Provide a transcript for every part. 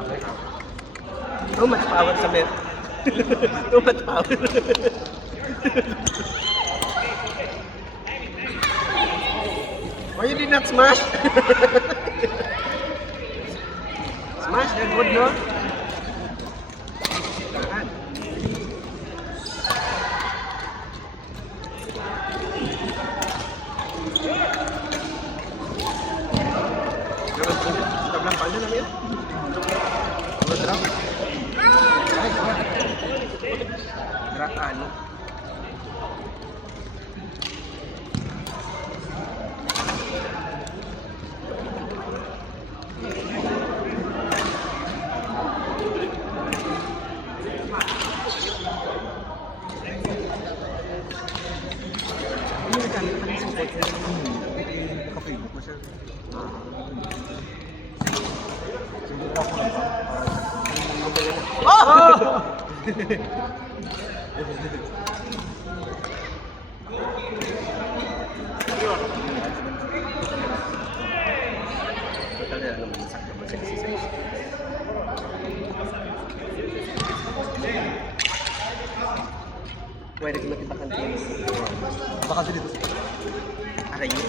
Grabe. Too much power sa Mer. Too much power. Why you did not smash? Smash, they're good, no? Tablang pala na yun. Drop. Drop ano? Naka-Facebook mo siya. Oh! Total na naman sakto mo sa exercise. Pwede ko magkitakan din. Baka dito. Aray yun.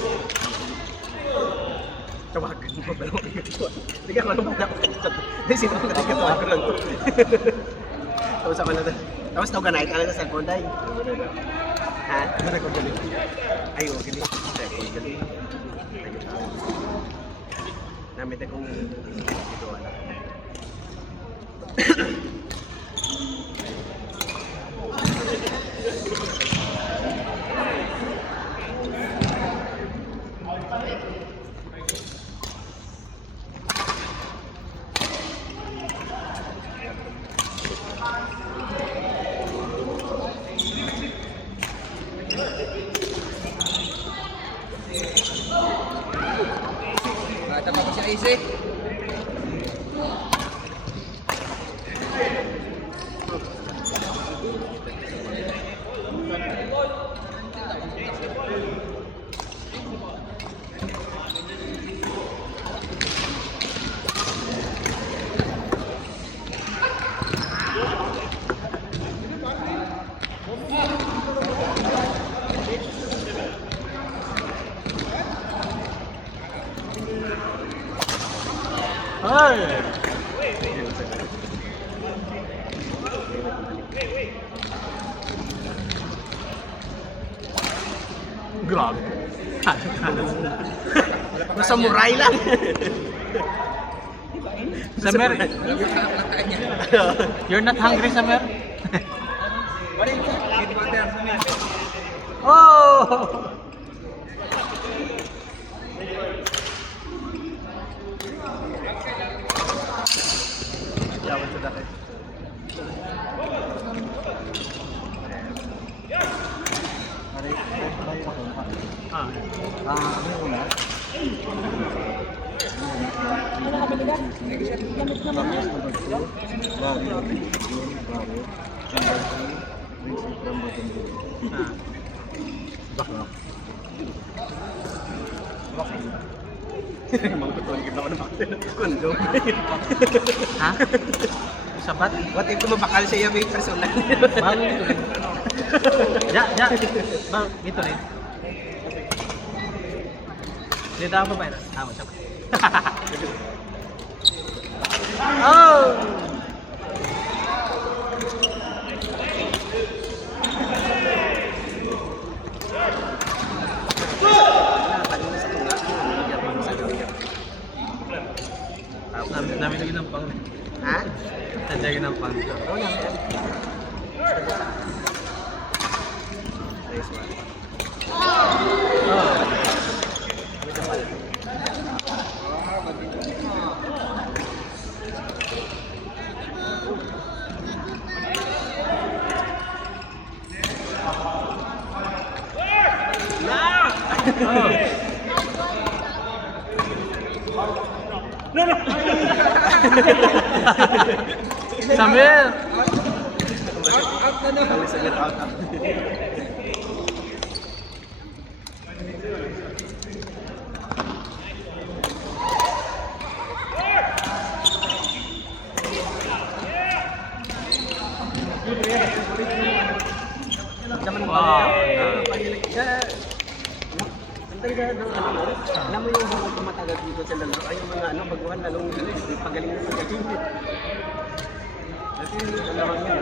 Tawagan mo pero hindi ka marunong na ako. Hindi sino ko natin katawagan lang to. Tapos ako na to. Tapos tawag ka na ito sa cellphone dahil. Ha? Record galing. Ay, okay din. Record galing. Ayun tao. Namit akong ito wala. Bata pa ko siya isik. Ay! Grabe. Samurai lang. Samer, you're not hungry, Samer? Oh! Yawan sa dati. Ah, Ano yung una? Tamas, number 2. Barrio, June, Barrio. Number 3. Vincent from Batandulo. baka. Mga tutuloy kita ko na bakit na kondom. Ha? Sabat? What if kumabakal siya yung may personal? Bago ito rin. Ya, ya. Bago ito rin. Dito ako ba yun? Tama siya. Oh! Dami lagi ng pang. Ha? Dami lagi ng pang. Oo lang. Nice one. Samir! tumatagal dito sa lalaro ay yung mga ano, baguhan lalong pagaling na pagaling. Kasi dalawang yan.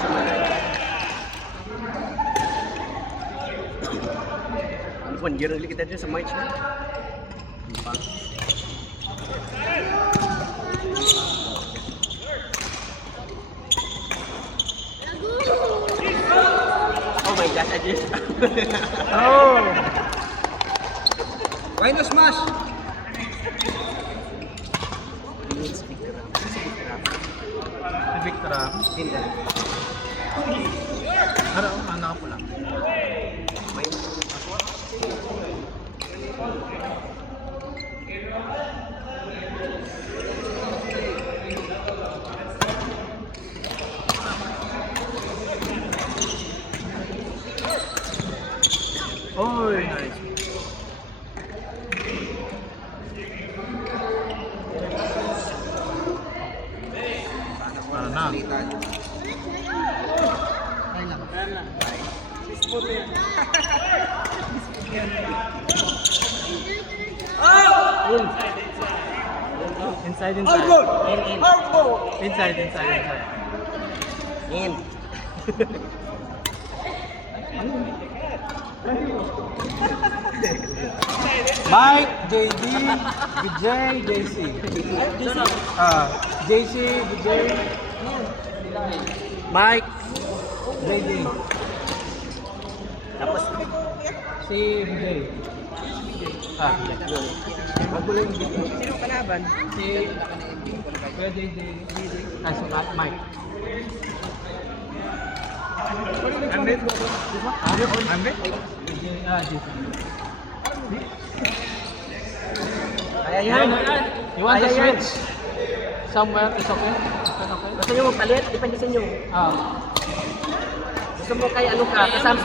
Sa Malay. 1 year ulit kita dyan sa March na. Oh my gosh, I just... Oh! Why no smash? Victor Ram. Tinda. Ano po lang. May... Oy, nice. Para na. Inside, inside. In. Inside, inside, inside. In. Mike, JD, Vijay, JC. JC, Vijay, Mike, JD. Tapos, Si Vijay. Bago lang dito. sino kalaban? Si Kuya JD. Ay, si Mike. Ambit? Ambit? JC. Kaya yan. You want to Kaya yan. switch? Somewhere is okay? Okay. Gusto nyo magpalit? Depende sa inyo. Gusto mo kay ano ka? Kasama.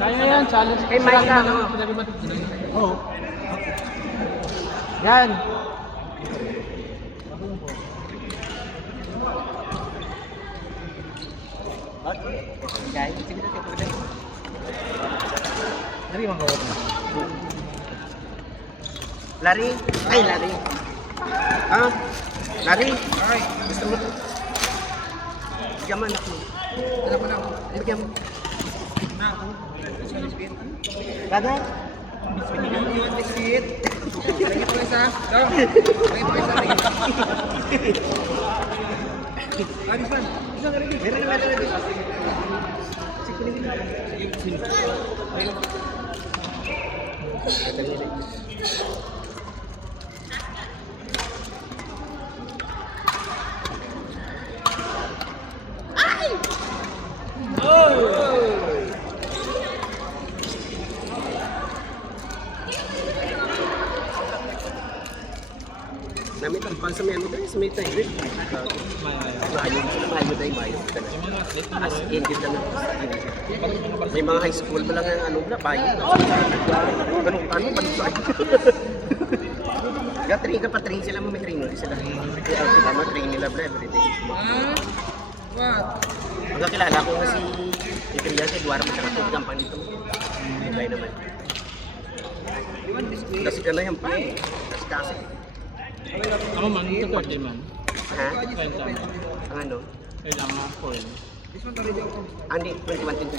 Kaya yan, challenge. Kay Mike ka, no? Oo. Yan. Guys, sige na tayo. Dari mga kawat na. Lari? Ay, lari. Ah, lari? Alright. Gusto mo? Bigyan mo anak mo. Ano pa lang? Bigyan mo. Gada? Bigyan mo yung biskit. Lagi po isa. Go. Lagi po isa. Lagi pa. Isang ready. Meron na ready. Sige, sige. Namit ang pansa may ano tayo, sa may tayo. Mayo tayo, mayo. As in, din lang. May mga high school pa lang ang ano na, bayo. Ganun, ano, balik tayo. Kaya train ka pa, train sila mo, may train ulit sila. Kaya sila mo, train nila bla, everyday. Ang kakilala ko nga si Itriya, kay Duwara mo siya katulog ang panito. Gaya naman. Kasi ka na yan pa. Kasi. Ako man, ito birthday man. Ha? Kain sa Ang ano? kailangan foil. Hindi, 21,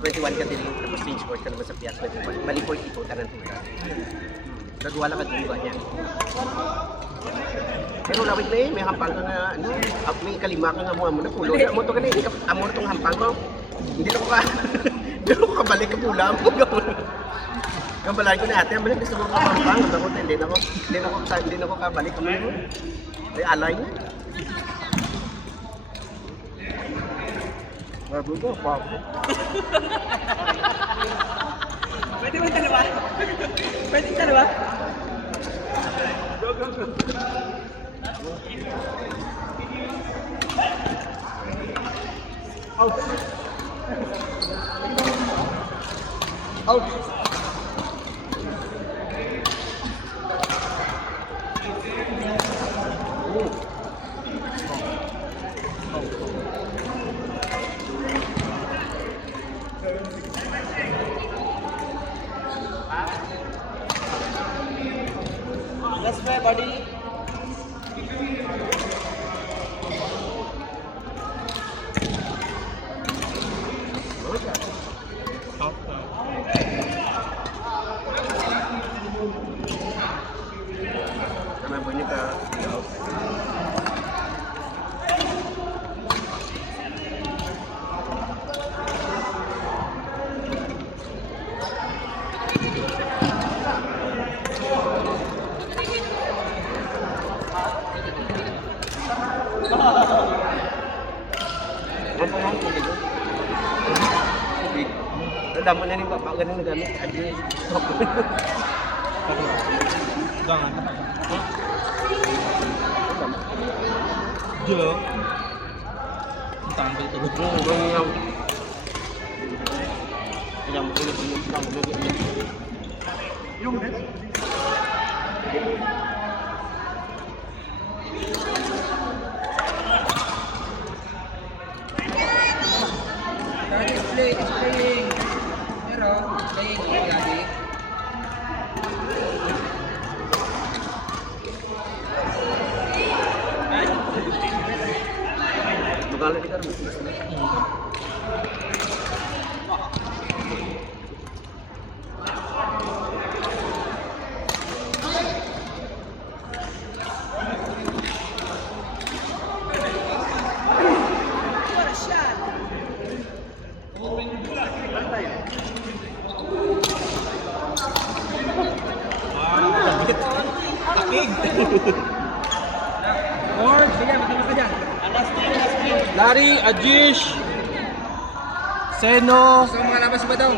21 ka din. Tapos change course ka naman sa Piaz 21. Bali 42, tanan po. Nagwala ka din ba niya? Pero lawit na may hampang ka nga, ano, may kalima ka nga mo na pulo. Amo to ka na, amo itong hampang mo. Hindi na ko ka, hindi na ko kabalik ka pula mo. Kabalay ko na ate, balik gusto mo ka hampang. Ako, hindi na ko kabalik ka mo. Ay, alay na. Bago ko, papo. Pwede ba dalawa? Pwede dalawa? Out. Out. Last try, buddy. Karena banyak ka. Apa yang begitu? Daman na rin bapak ganun na gamit. Ayun. Jangan. Jo. Tampil tuh. Ganyan. Ilang mo ulit. Yung Playing. Pero, playing lagi. magalit ka rin. Lord, sige, matama ka dyan. Larry, Ajish, Seno, Gusto mo makalabas ba daw?